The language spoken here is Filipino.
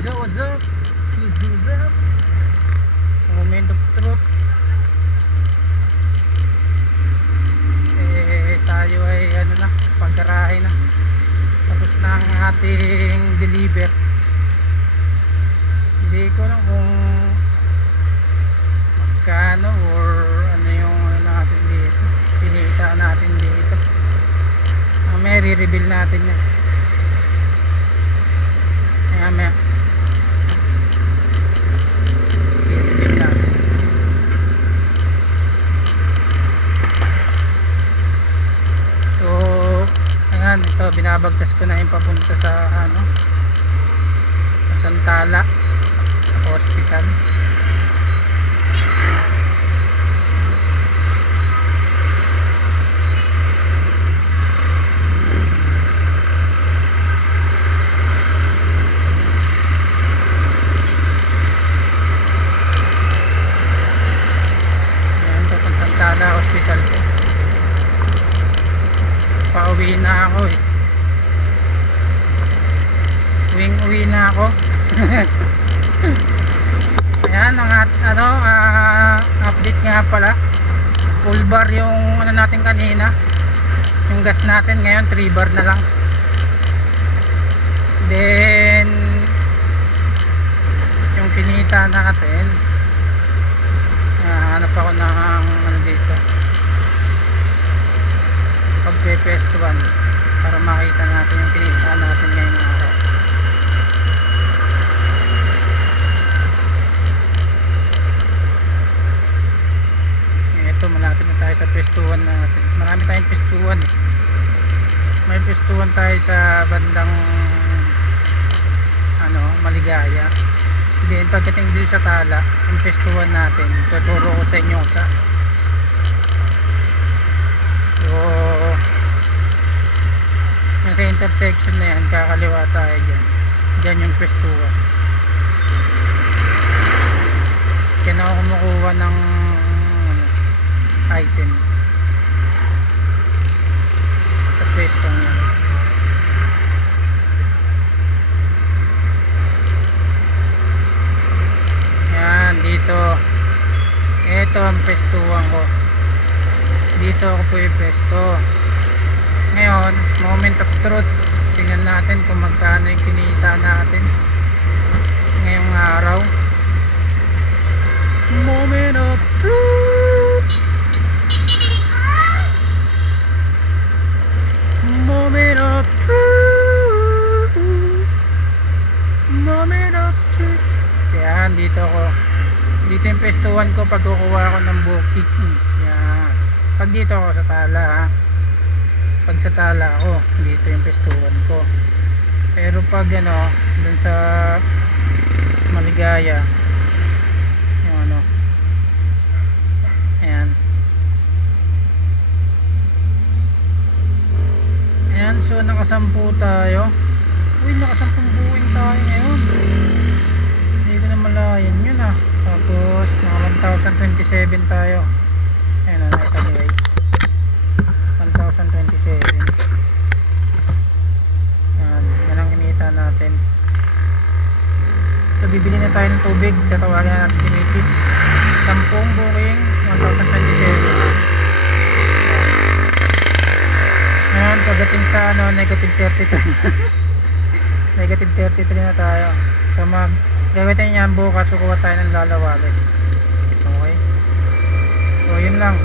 What's up? What's up? Moment of truth. Tayo ay ano na, pagkarahe na. Tapos na ang ating deliver. Hindi ko lang kung magkano or ano yung ano natin dito. Pinita natin dito. May re-reveal natin yan. Maya i-reveal natin. So ayan, ito binabagtas ko na yung papunta sa ano, Santala Hospital. Hospital ko. Pauwi na ako eh. Uwi na ako. Ayan ang update nga pala. Full bar yung ano natin kanina. Yung gas natin ngayon 3 bar na lang. Then yung pinita natin, hanap ako ng ano dito, pagpe-pestuan para makita natin yung kinita natin ngayong araw. Ito, malapit na tayo sa pestuan natin. Marami tayong pestuan eh. May pestuan tayo sa bandang ano, Maligaya. Then pagdating dito sa Tala, yung pestuan natin, tuturo ko sa inyo sa so yung sa intersection na yan, kakaliwa tayo dyan yung pestuan. Kaya na ako kumukuha ng ano, item sa pestong yan. Dito, ito ang pestuan ko. Dito ako po yung pesto. Ngayon, moment of truth. Tingnan natin kung magkano yung kinita natin ngayong araw. Moment of truth. Moment of truth. Moment of truth. Yan, dito ako. Dito yung pestuan ko pag kukuha ako ng bukid. Yan. Pag dito ako sa Tala ha. Pag sa Tala ako, dito yung pestuan ko. Pero pag ano, dun sa Maligaya, yung ano, ayan. Ayan, so nakasampu tayo. Uy, nakasampung buwing tayo ngayon. Hindi ko na malayan yun ah. Tapos naka 1,027 tayo. Ayan na, nakita nyo guys, 1,027. Yan ang kinita natin. So bibili na tayo ng tubig. Tatawagan na natin si Macy. 10 booking, 1,027. Ayan, pagdating sa ano, negative 33. Negative 33 na tayo. So gagawin yan bukas, kukuha tayo ng lalawagan. Okay, so yun lang.